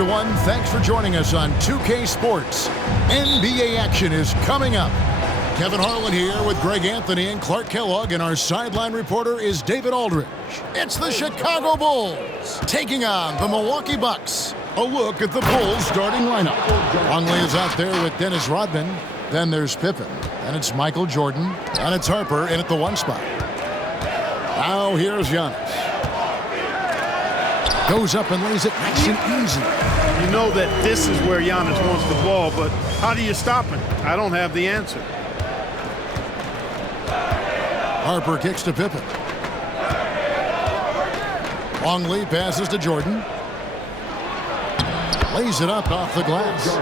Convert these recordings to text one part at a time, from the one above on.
everyone. Thanks for joining us on 2K Sports. NBA action is coming up. Kevin Harlan here with Greg Anthony and Clark Kellogg, and our sideline reporter is David Aldridge. It's the Chicago Bulls taking on the Milwaukee Bucks. A look at the Bulls starting lineup. Longley is out there with Dennis Rodman. Then there's Pippen. And it's Michael Jordan. And it's Harper in at the 1 spot. Now here's Giannis. Goes up and lays it nice and easy. You know that this is where Giannis wants the ball, but how do you stop him? I don't have the answer. Harper kicks to Pippen. Longley passes to Jordan. Lays it up off the glass.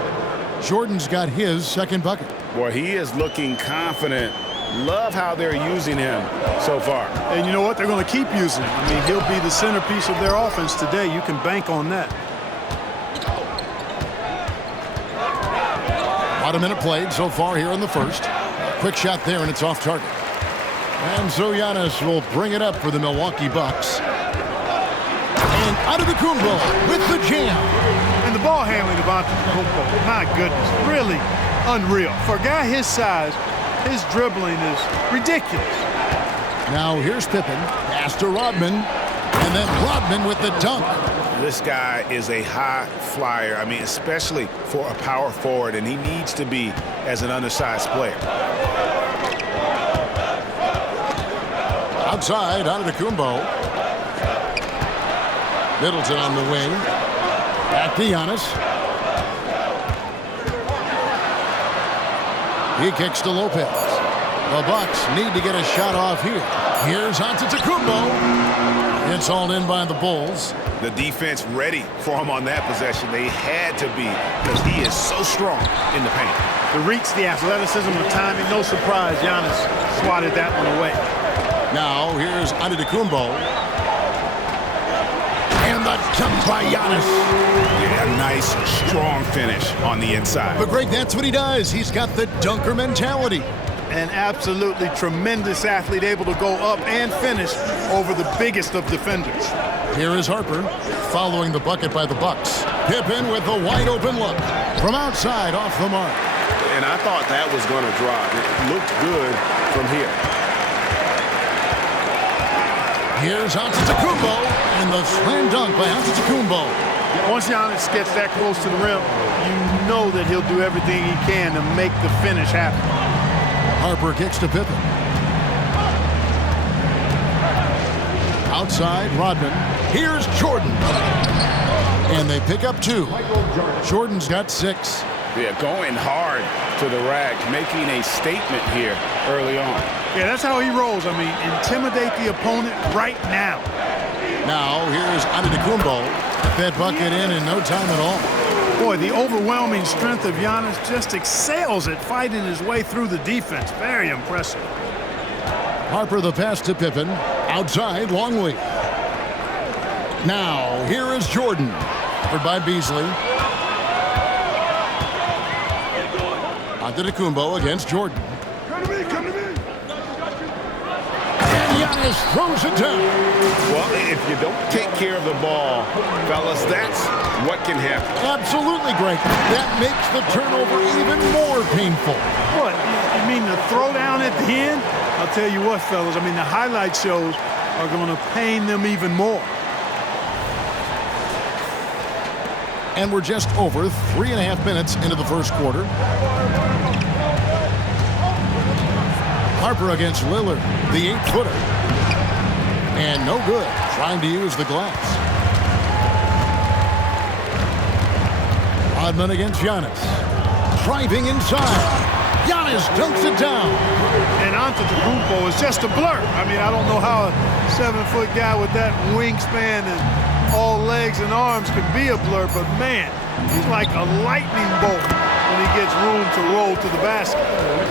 Jordan's got his second bucket. Boy, he is looking confident. Love how they're using him so far. And you know what? They're going to keep using him. I mean, he'll be the centerpiece of their offense today. You can bank on that. About a minute played so far here in the first. A quick shot there, and it's off target. And so Giannis will bring it up for the Milwaukee Bucks. And Antetokounmpo with the jam. And the ball handling of Antetokounmpo, my goodness, really unreal. For a guy his size, his dribbling is ridiculous. Now here's Pippen, pass to Rodman, and then Rodman with the dunk. This guy is a high flyer. I mean, especially for a power forward, and he needs to be as an undersized player. Outside, Antetokounmpo. Middleton on the wing. Back to Giannis. He kicks to Lopez. The Bucks need to get a shot off here. Here's Antetokounmpo. It's all in by the Bulls. The defense ready for him on that possession. They had to be, because he is so strong in the paint. The reach, the athleticism, the timing, no surprise Giannis swatted that one away. Now here's Antetokounmpo. And the dunk by Giannis. Yeah, nice, strong finish on the inside. But Greg, that's what he does. He's got the dunker mentality. An absolutely tremendous athlete, able to go up and finish over the biggest of defenders. Here is Harper, following the bucket by the Bucks. Pippen with a wide open look. From outside, off the mark. And I thought that was going to drop. It looked good from here. Here's Antetokounmpo, and the slam dunk by Antetokounmpo. Once Giannis gets that close to the rim, you know that he'll do everything he can to make the finish happen. Harper kicks to Pippen. Outside, Rodman. Here's Jordan. And they pick up 2. Jordan's got 6. Yeah, going hard to the rack, making a statement here early on. Yeah, that's how he rolls. I mean, intimidate the opponent right now. Now, here's Antetokounmpo. That bucket in no time at all. Boy, the overwhelming strength of Giannis just excels at fighting his way through the defense. Very impressive. Harper the pass to Pippen. Outside, Longley. Now, here is Jordan. Covered by Beasley. Antetokounmpo against Jordan. Giannis throws it down. Well, if you don't take care of the ball, fellas, that's what can happen. Absolutely, Greg. That makes the turnover even more painful. What? You mean the throwdown at the end? I'll tell you what, fellas. I mean, the highlight shows are going to pain them even more. And we're just over 3.5 minutes into the first quarter. Harper against Lillard, the 8-footer. And no good, trying to use the glass. Rodman against Giannis. Driving inside. Giannis dunks it down. And Antetokounmpo is just a blur. I mean, I don't know how a 7-foot guy with that wingspan and all legs and arms can be a blur, but man, he's like a lightning bolt when he gets room to roll to the basket.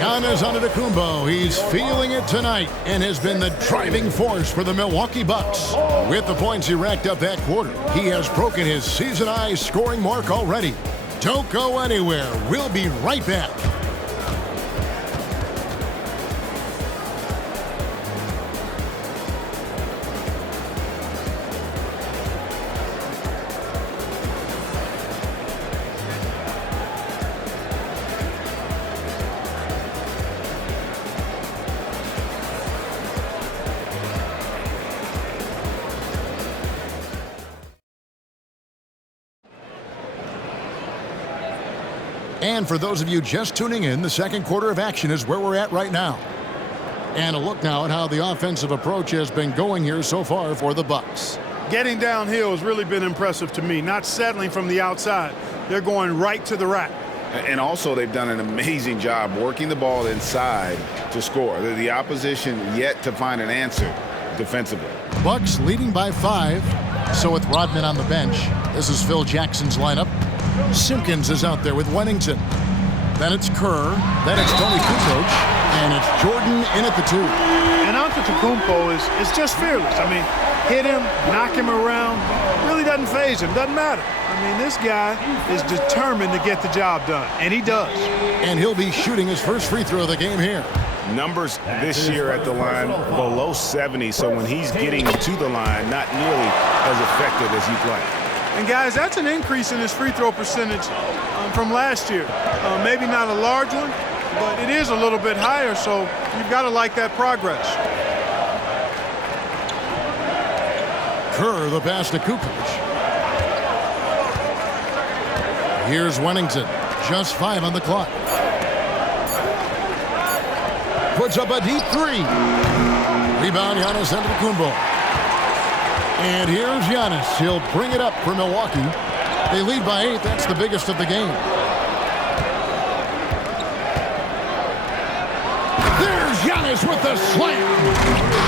Giannis Antetokounmpo, he's feeling it tonight and has been the driving force for the Milwaukee Bucks. With the points he racked up that quarter, he has broken his season-high scoring mark already. Don't go anywhere. We'll be right back. And for those of you just tuning in, the second quarter of action is where we're at right now. And a look now at how the offensive approach has been going here so far for the Bucks. Getting downhill has really been impressive to me, not settling from the outside. They're going right to the rack. And also, they've done an amazing job working the ball inside to score. The opposition yet to find an answer defensively. Bucks leading by 5. So with Rodman on the bench, this is Phil Jackson's lineup. Simpkins is out there with Wennington. Then it's Kerr. Then it's Tony Kukoc. And it's Jordan in at the 2. And Antetokounmpo is just fearless. I mean, hit him, knock him around. Really doesn't faze him. Doesn't matter. I mean, this guy is determined to get the job done. And he does. And he'll be shooting his first free throw of the game here. Numbers this year at the line below 70. So when he's getting to the line, not nearly as effective as you'd like. And, guys, that's an increase in his free throw percentage from last year. Maybe not a large one, but it is a little bit higher, so you've got to like that progress. Kerr, the pass to Kukoc. Here's Wennington. Just 5 on the clock. Puts up a deep 3. Rebound, Giannis Antetokounmpo. And here's Giannis. He'll bring it up for Milwaukee. They lead by 8. That's the biggest of the game. There's Giannis with the slam.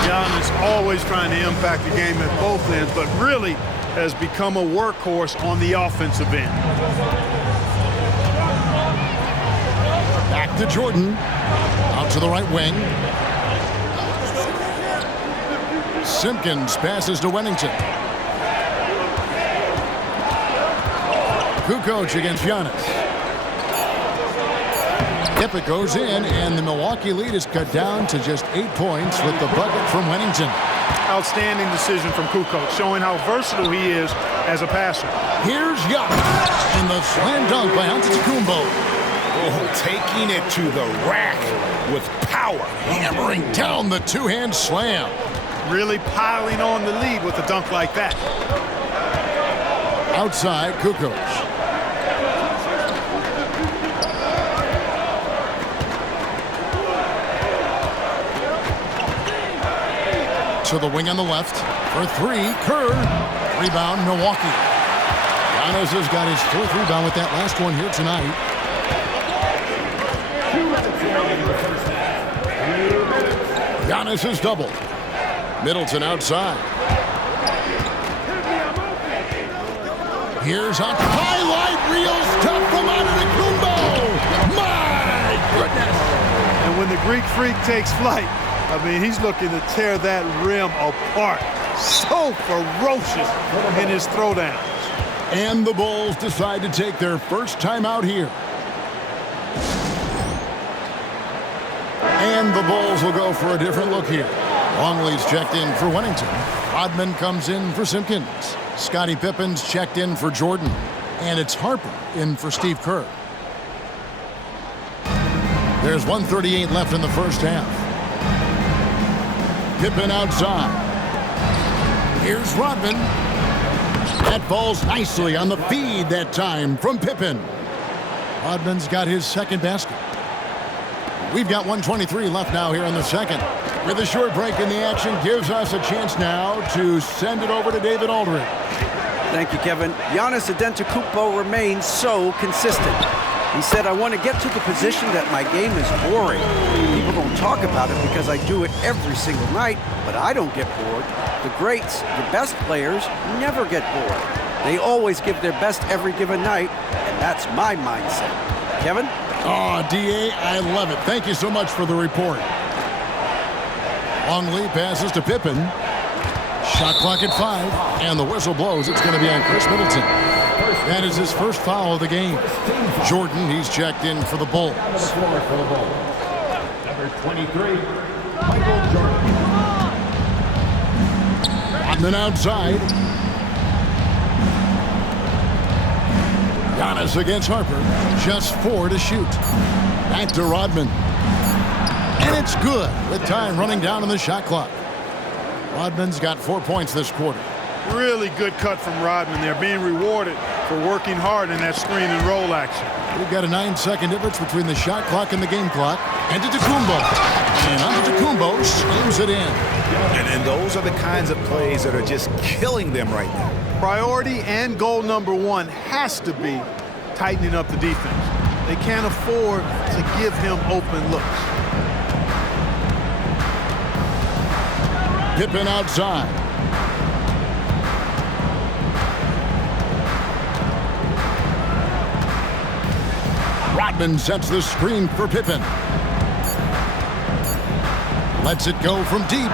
Giannis always trying to impact the game at both ends, but really has become a workhorse on the offensive end. Back to Jordan. Out to the right wing. Simpkins passes to Wennington. Kukoc against Giannis. It goes in, and the Milwaukee lead is cut down to just 8 points with the bucket from Wennington. Outstanding decision from Kukoc, showing how versatile he is as a passer. Here's Giannis, and the slam dunk by Antetokounmpo. Oh, taking it to the rack with power. Hammering down the two-hand slam. Really piling on the lead with a dunk like that. Outside, Kukoc. To the wing on the left. For 3, Kerr. Rebound, Milwaukee. Giannis has got his 4th rebound with that last one here tonight. Giannis is doubled. Middleton outside. Here's a highlight reel stuff from Antetokounmpo. My goodness. And when the Greek Freak takes flight, I mean, he's looking to tear that rim apart. So ferocious in his throwdowns. And the Bulls decide to take their first time out here. And the Bulls will go for a different look here. Longley's checked in for Wennington. Rodman comes in for Simpkins. Scottie Pippen's checked in for Jordan. And it's Harper in for Steve Kerr. There's 1:38 left in the first half. Pippen outside. Here's Rodman. That falls nicely on the feed that time from Pippen. Rodman's got his second basket. We've got 1:23 left now here in the second. With a short break in the action gives us a chance now to send it over to David Aldridge. Thank you, Kevin. Giannis Antetokounmpo remains so consistent. He said, I want to get to the position that my game is boring. People don't talk about it because I do it every single night, but I don't get bored. The greats, the best players, never get bored. They always give their best every given night, and that's my mindset. Kevin? Oh, D.A., I love it. Thank you so much for the report. Longley passes to Pippen. Shot clock at 5, and the whistle blows. It's going to be on Chris Middleton. That is his first foul of the game. Jordan, he's checked in for the Bulls. Number 23, Michael Jordan. And then outside. Giannis against Harper. Just 4 to shoot. Back to Rodman. And it's good with time running down on the shot clock. Rodman's got 4 points this quarter. Really good cut from Rodman there, being rewarded for working hard in that screen and roll action. We've got a 9-second difference between the shot clock and the game clock. Antetokounmpo. And Antetokounmpo slams it in. And those are the kinds of plays that are just killing them right now. Priority and goal number one has to be tightening up the defense. They can't afford to give him open looks. Pippen outside. Rodman sets the screen for Pippen. Lets it go from deep.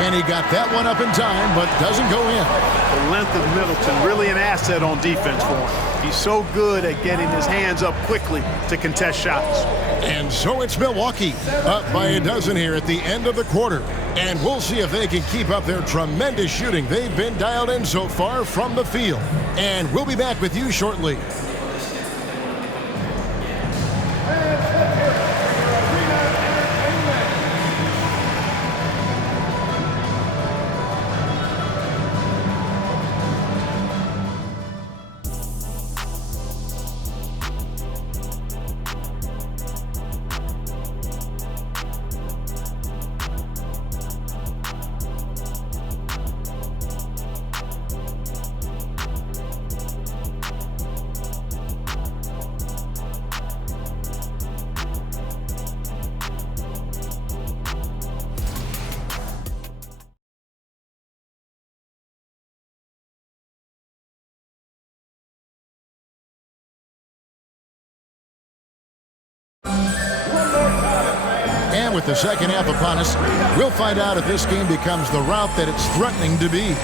And he got that one up in time, but doesn't go in. The length of Middleton, really an asset on defense for him. He's so good at getting his hands up quickly to contest shots. And so it's Milwaukee, up by a dozen here at the end of the quarter. And we'll see if they can keep up their tremendous shooting they've been dialed in so far from the field. And we'll be back with you shortly. And with the second half upon us, we'll find out if this game becomes the route that it's threatening to be.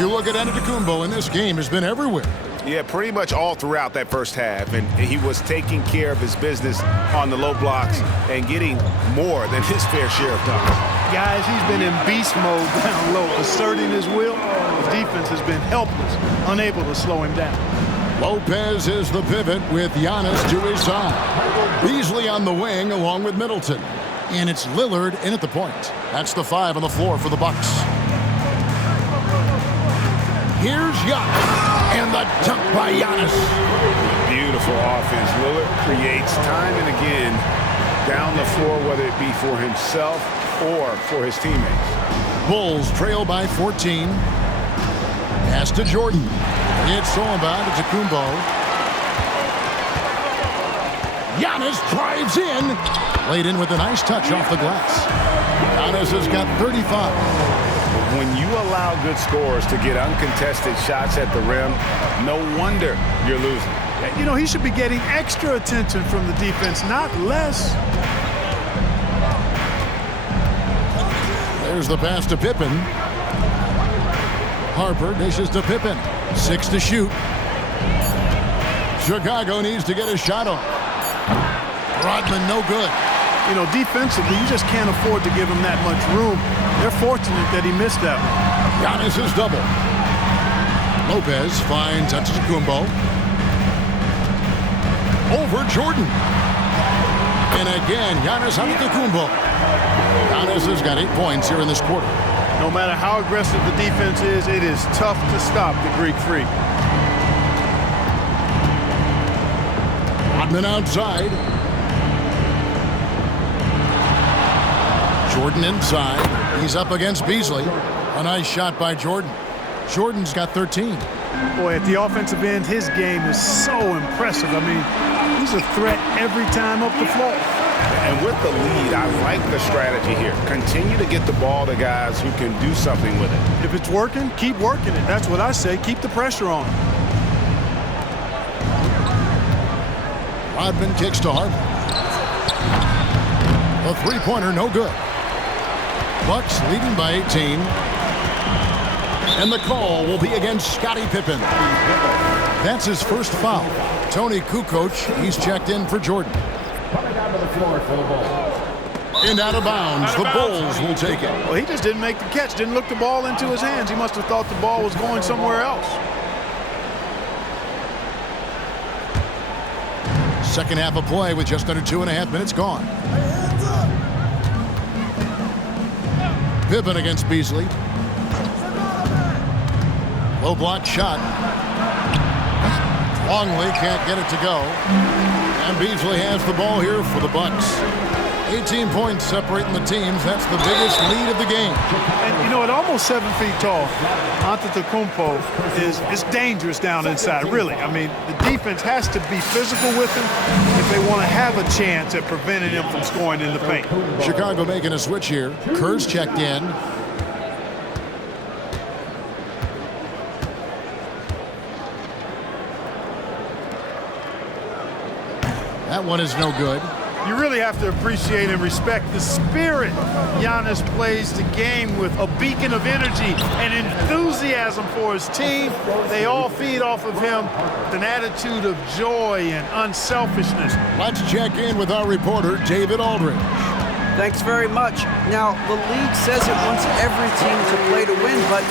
You look at Antetokounmpo, and this game has been everywhere. Yeah, pretty much all throughout that first half. And he was taking care of his business on the low blocks and getting more than his fair share of dunks. Guys, he's been in beast mode down low, asserting his will. The defense has been helpless, unable to slow him down. Lopez is the pivot with Giannis to his side. Beasley on the wing along with Middleton. And it's Lillard in at the point. That's the 5 on the floor for the Bucks. Here's Giannis. And the dunk by Giannis. Beautiful offense. Lillard creates time and again down the floor, whether it be for himself or for his teammates. Bulls trail by 14. Pass to Jordan. It's stolen by Antetokounmpo. Giannis drives in. Laid in with a nice touch off the glass. Giannis has got 35. When you allow good scorers to get uncontested shots at the rim, no wonder you're losing. You know, he should be getting extra attention from the defense, not less. There's the pass to Pippen. Harper dishes to Pippen. 6 to shoot. Chicago needs to get a shot off. Rodman no good. You know, defensively, you just can't afford to give him that much room. They're fortunate that he missed that one. Giannis is double. Lopez finds Antetokounmpo. Over Jordan. And again, Giannis Antetokounmpo. Giannis has got 8 points here in this quarter. No matter how aggressive the defense is, it is tough to stop the Greek Freak. Rodman outside. Jordan inside. He's up against Beasley. A nice shot by Jordan. Jordan's got 13. Boy, at the offensive end, his game is so impressive. I mean, he's a threat every time up the floor. And with the lead, I like the strategy here. Continue to get the ball to guys who can do something with it. If it's working, keep working it. That's what I say. Keep the pressure on. Rodman kicks to Harper. A three-pointer, no good. Bucks leading by 18. And the call will be against Scottie Pippen. That's his first foul. Tony Kukoc, he's checked in for Jordan. Coming down to the floor for the ball. And out of bounds, the Bulls will take it. Well, he just didn't make the catch, didn't look the ball into his hands. He must have thought the ball was going somewhere else. Second half of play with just under 2.5 minutes gone. Pippen against Beasley. Low block shot. Longley can't get it to go. And Beasley has the ball here for the Bucks. 18 points separating the teams. That's the biggest lead of the game. And, you know, at almost 7 feet tall, Antetokounmpo is dangerous down inside, really. I mean, the defense has to be physical with him if they want to have a chance at preventing him from scoring in the paint. Chicago making a switch here. Kerr's checked in. That one is no good. You really have to appreciate and respect the spirit Giannis plays the game with, a beacon of energy and enthusiasm for his team. They all feed off of him with an attitude of joy and unselfishness. Let's check in with our reporter, David Aldridge. Thanks very much. Now, the league says it wants every team to play to win, but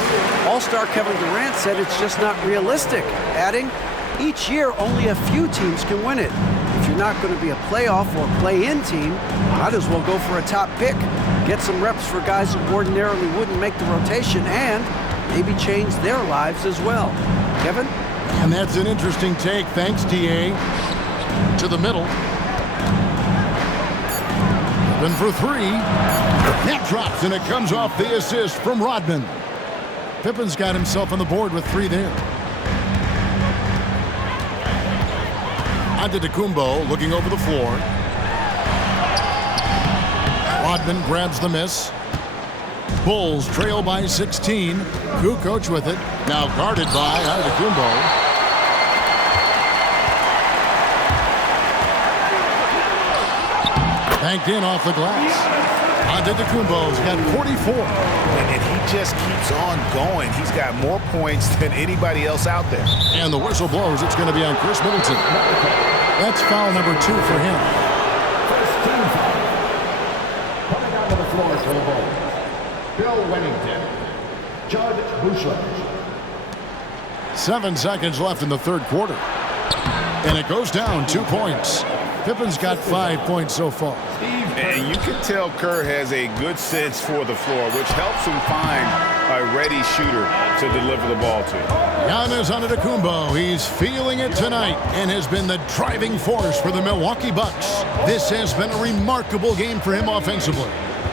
All-Star Kevin Durant said it's just not realistic, adding, each year only a few teams can win it. If you're not going to be a playoff or play-in team, might as well go for a top pick. Get some reps for guys who ordinarily wouldn't make the rotation and maybe change their lives as well. Kevin? And that's an interesting take. Thanks, DA. To the middle. Open for three. That drops, and it comes off the assist from Rodman. Pippen's got himself on the board with 3 there. Antetokounmpo looking over the floor. Rodman grabs the miss. Bulls trail by 16. Kukoc with it. Now guarded by Antetokounmpo. Banked in off the glass. Antetokounmpo's got 44. And he just keeps on going. He's got more points than anybody else out there. And the whistle blows. It's going to be on Chris Middleton. That's foul number 2 for him. First team foul. Coming onto the floor for the Bulls, Bill Wennington, Judd Bushler. 7 seconds left in the third quarter. And it goes down 2 points. Pippen's got 5 points so far. And you can tell Kerr has a good sense for the floor, which helps him find a ready shooter to deliver the ball to. Giannis Antetokounmpo, he's feeling it tonight and has been the driving force for the Milwaukee Bucks. This has been a remarkable game for him offensively.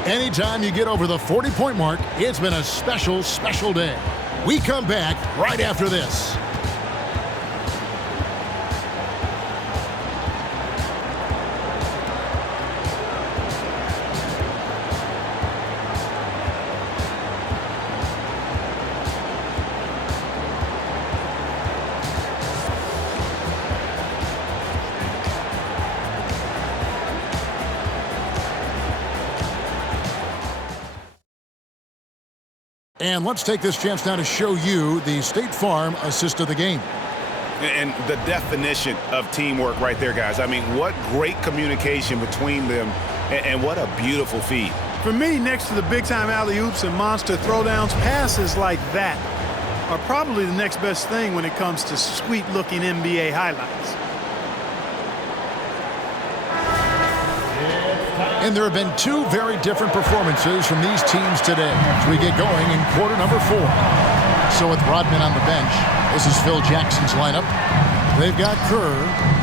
Anytime you get over the 40-point mark, it's been a special, special day. We come back right after this. And let's take this chance now to show you the State Farm assist of the game. And the definition of teamwork right there, guys. I mean, what great communication between them, and what a beautiful feed. For me, next to the big-time alley-oops and monster throwdowns, passes like that are probably the next best thing when it comes to sweet-looking NBA highlights. And there have been 2 very different performances from these teams today as we get going in quarter number 4. So with Rodman on the bench, this is Phil Jackson's lineup. They've got Kerr,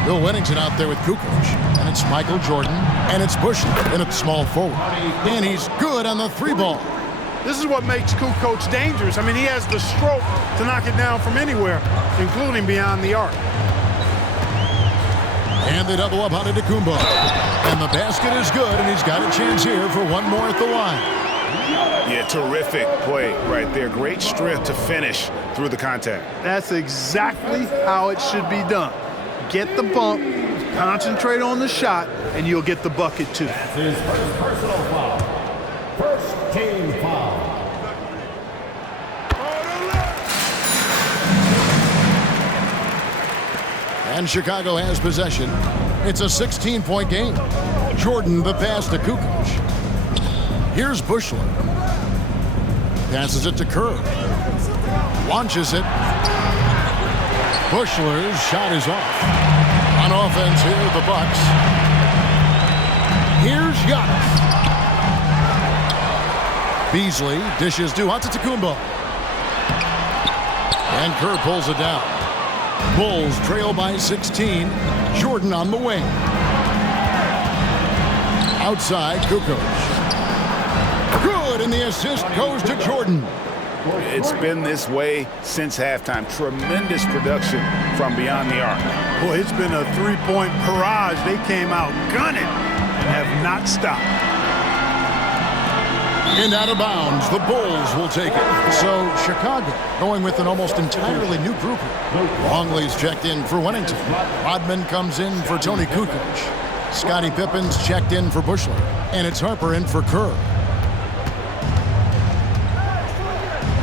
Bill Wennington out there with Kukoc, and it's Michael Jordan, and it's Bushler in at small forward. And he's good on the 3-ball. This is what makes Kukoc dangerous. I mean, he has the stroke to knock it down from anywhere, including beyond the arc. And they double up Antetokounmpo. And the basket is good, and he's got a chance here for one more at the line. Yeah, terrific play right there. Great strength to finish through the contact. That's exactly how it should be done. Get the bump, concentrate on the shot, and you'll get the bucket too. That's his first personal foul. First team foul. And Chicago has possession. It's a 16-point game. Jordan the pass to Kukoc. Here's Bushler. Passes it to Kerr. Launches it. Bushler's shot is off. On offense here, the Bucks. Here's Giannis. Beasley dishes to Antetokounmpo. And Kerr pulls it down. Bulls trail by 16. Jordan on the wing. Outside, Kukoc. Good, and the assist goes to Jordan. It's been this way since halftime. Tremendous production from beyond the arc. Boy, it's been a three-point barrage. They came out gunning and have not stopped. And out of bounds, the Bulls will take it. So Chicago going with an almost entirely new group. Longley's checked in for Wennington. Rodman comes in for Tony Kukoc. Scottie Pippen's checked in for Bushler. And it's Harper in for Kerr.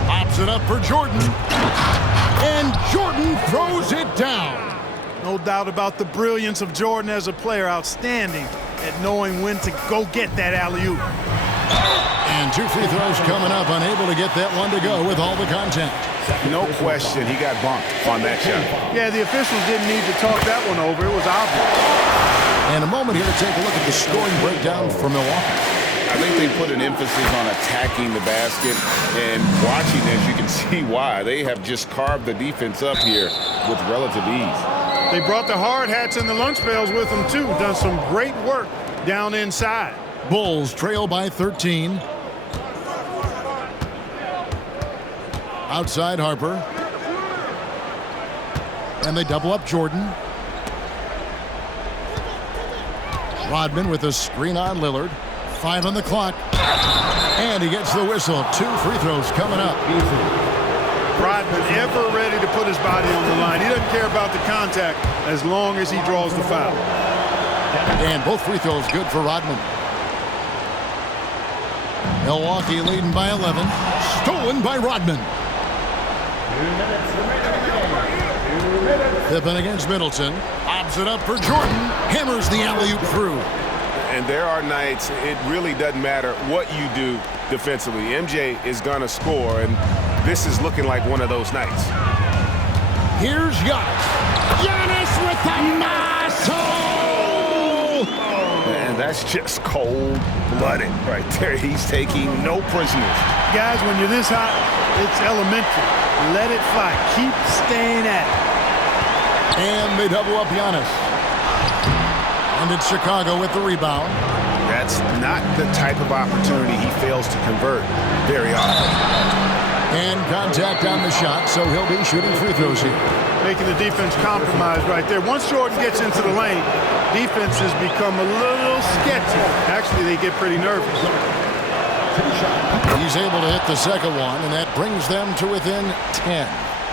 Pops it up for Jordan. And Jordan throws it down. No doubt about the brilliance of Jordan as a player. Outstanding at knowing when to go get that alley-oop. And 2 free throws coming up, unable to get that one to go with all the contact. No question, he got bumped on that shot. Yeah, the officials didn't need to talk that one over. It was obvious. And a moment here to take a look at the scoring breakdown for Milwaukee. I think they put an emphasis on attacking the basket, and watching this, you can see why. They have just carved the defense up here with relative ease. They brought the hard hats and the lunch pails with them, too. Done some great work down inside. Bulls trail by 13. Outside Harper. And they double up Jordan. Rodman with a screen on Lillard. 5 on the clock. And he gets the whistle. 2 free throws coming up. Rodman ever ready to put his body on the line. He doesn't care about the contact as long as he draws the foul. And both free throws good for Rodman. Milwaukee leading by 11. Stolen by Rodman. Pippen against Middleton. Obs it up for Jordan. Hammers the alley-oop through. And there are nights it really doesn't matter what you do defensively. MJ is going to score, and this is looking like one of those nights. Here's Giannis. Giannis with the muscle! And that's just cold-blooded right there. He's taking no prisoners. Guys, when you're this hot, it's elementary. Let it fly. Keep staying at it. And they double up Giannis. And it's Chicago with the rebound. That's not the type of opportunity he fails to convert very often. And contact on the shot, so he'll be shooting free throws here. Making the defense compromise right there. Once Jordan gets into the lane, defenses become a little sketchy. Actually, they get pretty nervous. He's able to hit the second one, and that brings them to within 10.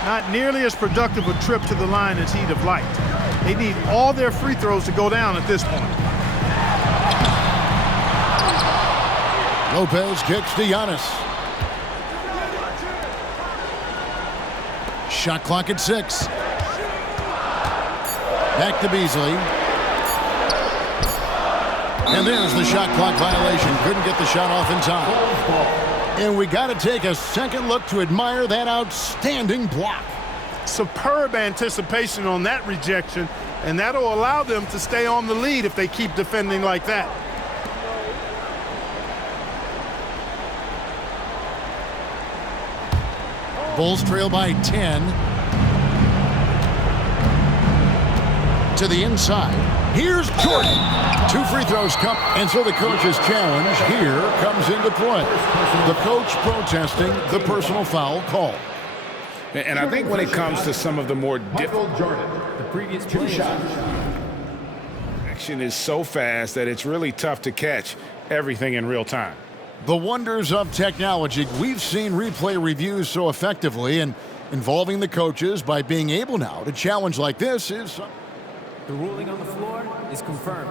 Not nearly as productive a trip to the line as he'd have liked. They need all their free throws to go down at this point. Lopez kicks to Giannis. Shot clock at 6. Back to Beasley. And there's the shot clock violation. Couldn't get the shot off in time. And we got to take a second look to admire that outstanding block. Superb anticipation on that rejection, and that'll allow them to stay on the lead if they keep defending like that. Bulls trail by 10. To the inside. Here's Jordan. 2 free throws come, and so the coach's challenge here comes into play. The coach protesting the personal foul call. And I think when it comes to some of the more difficult, The previous 2 shots. action is so fast that it's really tough to catch everything in real time. The wonders of technology. We've seen replay reviews so effectively, and involving the coaches by being able now to challenge like this is... The ruling on the floor is confirmed.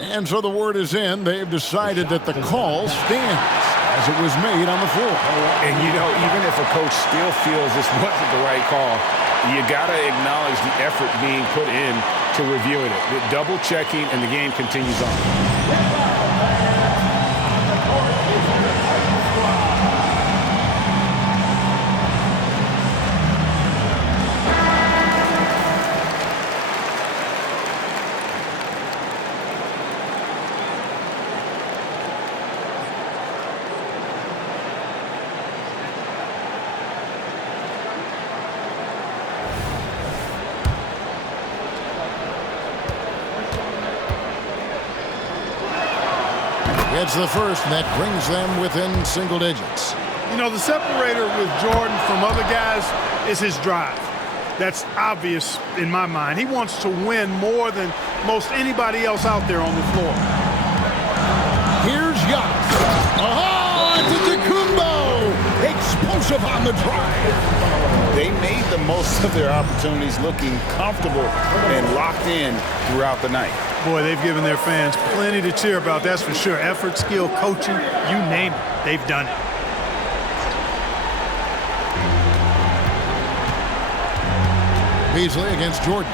And so the word is in. They've decided that the call stands as it was made on the floor. And, you know, even if a coach still feels this wasn't the right call, you got to acknowledge the effort being put in to reviewing it. The double checking, and the game continues on. Gets the first, and that brings them within single digits. You know, the separator with Jordan from other guys is his drive. That's obvious in my mind. He wants to win more than most anybody else out there on the floor. Here's Giannis. Oh, Antetokounmpo! Explosive on the drive. They made the most of their opportunities, looking comfortable and locked in throughout the night. Boy, they've given their fans plenty to cheer about, that's for sure. Effort, skill, coaching, you name it, they've done it. Beasley against Jordan.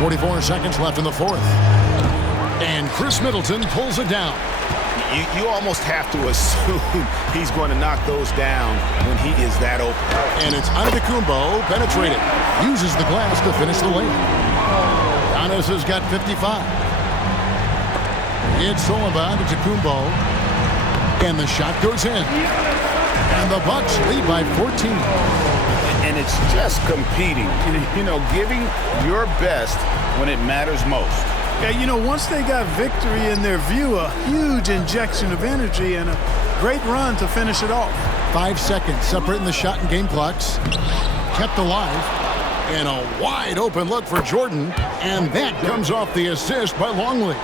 44 seconds left in the fourth. And Chris Middleton pulls it down. You almost have to assume he's going to knock those down when he is that open. And it's Antetokounmpo penetrated. Uses the glass to finish the layup. Giannis has got 55. It's all about Antetokounmpo. And the shot goes in. And the Bucks lead by 14. And it's just competing, giving your best when it matters most. Yeah, you know, once they got victory in their view, a huge injection of energy and a great run to finish it off. 5 seconds separating the shot and game clocks. Kept alive. And a wide open look for Jordan. And that comes off the assist by Longley.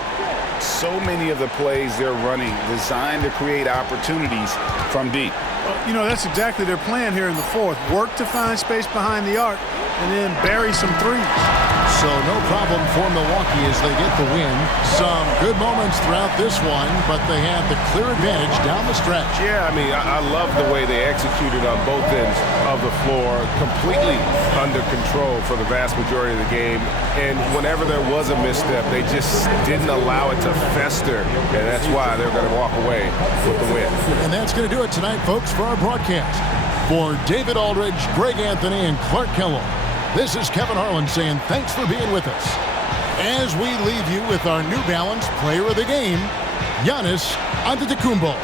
So many of the plays they're running designed to create opportunities from deep. You know, that's exactly their plan here in the fourth. Work to find space behind the arc and then bury some threes. So no problem for Milwaukee as they get the win. Some good moments throughout this one, but they have the clear advantage down the stretch. Yeah, I mean, I love the way they executed on both ends of the floor, completely under control for the vast majority of the game. And whenever there was a misstep, they just didn't allow it to fester. And that's why they're going to walk away with the win. And that's going to do it tonight, folks, for our broadcast. For David Aldridge, Greg Anthony, and Clark Kellogg, this is Kevin Harlan saying thanks for being with us. As we leave you with our New Balance Player of the Game, Giannis Antetokounmpo.